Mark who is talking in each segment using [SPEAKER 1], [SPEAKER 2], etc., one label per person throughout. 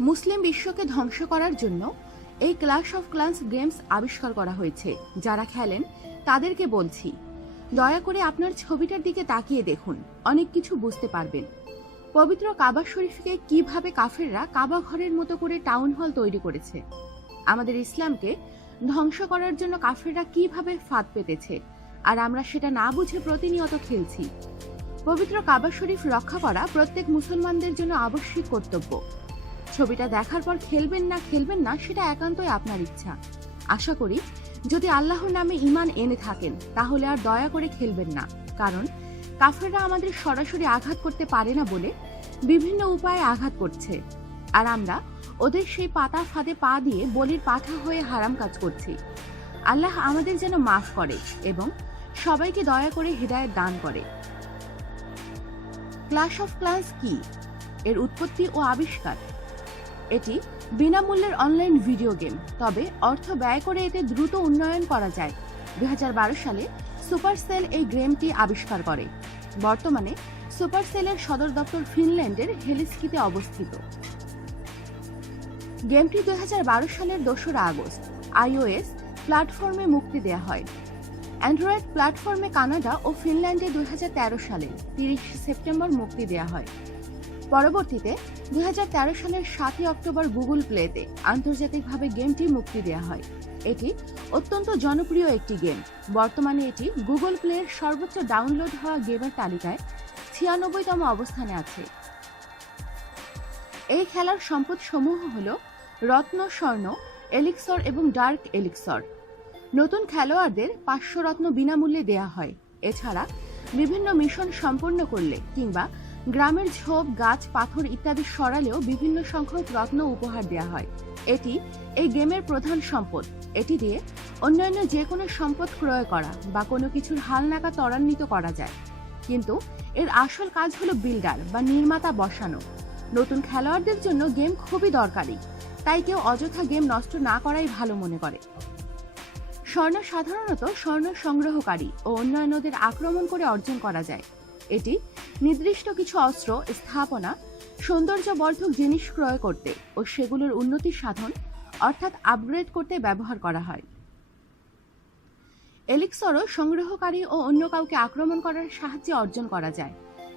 [SPEAKER 1] মুসলিম বিশ্বকে ধ্বংস করার জন্য এই ক্লাস অফ ক্লান্স গেমস আবিষ্কার করা হয়েছে। যারা খেলেন, তাদেরকে বলছি, দয়া করে আপনার ছবিটার দিকে তাকিয়ে দেখুন, অনেক কিছু বুঝতে পারবেন। পবিত্র কাবা শরীফকে কীভাবে কাফেররা কাবা ঘরের মতো করে টাউন হল তৈরি করেছে? আমাদের ইসলামকে ধ্বংস করার জন্য কাফেররা কীভাবে ফাঁদ পেতেছে? আর আমরা সেটা না বুঝে প্রতিনিয়ত খেলছি। পবিত্র কাবা শরীফ রক্ষা করা প্রত্যেক মুসলমানদের জন্য আবশ্যিক কর্তব্য। ছবিটা দেখার পর খেলবেন না খেলবেন না, সেটা একান্তই আপনার ইচ্ছা। আশা করি, যদি আল্লাহর নামে ইমান এনে থাকেন, তাহলে আর দয়া করে খেলবেন না। কারণ, কাফেররা আমাদের সরাসরি আঘাত করতে পারে না বলে বিভিন্ন উপায়ে আঘাত করছে। আর আমরা ওদের সেই পাতা ফাঁদে পা দিয়ে বলির পাঠা হয়ে হারাম কাজ করছি। আল্লাহ আমাদের যেন মাফ করে এবং সবাইকে দয়া করে হৃদায়ত দান করে। ক্লাস অফ ক্লাস কি? এর উৎপত্তি ও আবিষ্কার। এটি বিনামূল্যের অনলাইন ভিডিও গেম, তবে অর্থ ব্যয় করে এতে দ্রুত উন্নয়ন করা যায়। দুই হাজার বারো সালে সুপারসেল এই গেমটি আবিষ্কার করে। বর্তমানে সুপারসেলের সদর দপ্তর ফিনল্যান্ডের হেলিস্কিতে অবস্থিত। গেমটি দুই হাজার বারো সালের দোসরা আগস্ট আইওএস প্ল্যাটফর্মে মুক্তি দেওয়া হয়। অ্যান্ড্রয়েড প্ল্যাটফর্মে কানাডা ও ফিনল্যান্ডে দুই হাজার তেরো সালে তিরিশ সেপ্টেম্বর মুক্তি দেওয়া হয়। পরবর্তীতে দুই হাজার তেরো সালের সাতই অক্টোবর গুগল প্লেতে আন্তর্জাতিকভাবে গেমটি মুক্তি দেওয়া হয়। এটি অত্যন্ত জনপ্রিয় একটি গেম। বর্তমানে এটি গুগল প্লের সর্বোচ্চ ডাউনলোড হওয়া গেমের তালিকায় ছিয়ানব্বইতম অবস্থানে আছে। এই খেলার সম্পদ সমূহ হল রত্ন, স্বর্ণ, এলিক্সর এবং ডার্ক এলিক্সর। নতুন খেলোয়াড়দের পাঁচশো রত্ন বিনামূল্যে দেয়া হয়। এছাড়া বিভিন্ন মিশন সম্পন্ন করলে কিংবা গ্রামের ঝোপ, গাছ, পাথর ইত্যাদি সরালেও বিভিন্ন সংখ্যক রত্ন উপহার দেওয়া হয়। এটি এই গেমের প্রধান সম্পদ। এটি দিয়ে অন্যান্য যে কোনো সম্পদ ক্রয় করা বা কোনো কিছুর হালনাকা ত্বরান্বিত করা যায়। কিন্তু এর আসল কাজ হলো বিল্ডার বা নির্মাতা বসানো। নতুন খেলোয়াড়দের জন্য গেম খুবই দরকারি, তাই কেউ অযথা গেম নষ্ট না করাই ভালো মনে করে। স্বর্ণ সাধারণত স্বর্ণ সংগ্রহকারী ও অন্যান্যদের আক্রমণ করে অর্জন করা যায়। এটি নির্দিষ্ট কিছু অস্ত্র, স্থাপনা, সৌন্দর্যবর্ধক জিনিস ক্রয় করতে ও সেগুলোর উন্নতি সাধন, অর্থাৎ আপগ্রেড করতে ব্যবহার করা হয়। এলিক্সরও সংগ্রহকারী ও অন্য কাউকে আক্রমণ করার সাহায্যে অর্জন করা যায়।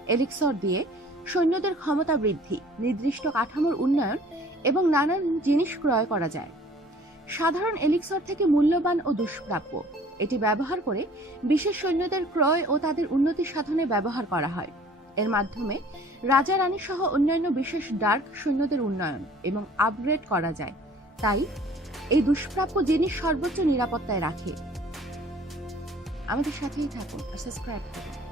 [SPEAKER 1] এলিক্সর দিয়ে সৈন্যদের ক্ষমতা বৃদ্ধি, নির্দিষ্ট কাঠামোর উন্নয়ন এবং নানান জিনিস ক্রয় করা যায়। সাধারণ এলিক্সর থেকে মূল্যবান ও দুষ্প্রাপ্য। এটি ব্যবহার করে বিশেষ সৈন্যদের ক্রয় ও তাদের উন্নতি সাধনে ব্যবহার করা হয়। এর মাধ্যমে রাজা রানী সহ অন্যান্য বিশেষ ডার্ক সৈন্যদের উন্নয়ন এবং আপগ্রেড করা যায়। তাই এই দুষ্প্রাপ্য জিনিস সর্বোচ্চ নিরাপত্তায় রাখে। আমাদের সাথেই থাকুন সাবস্ক্রাইব করুন।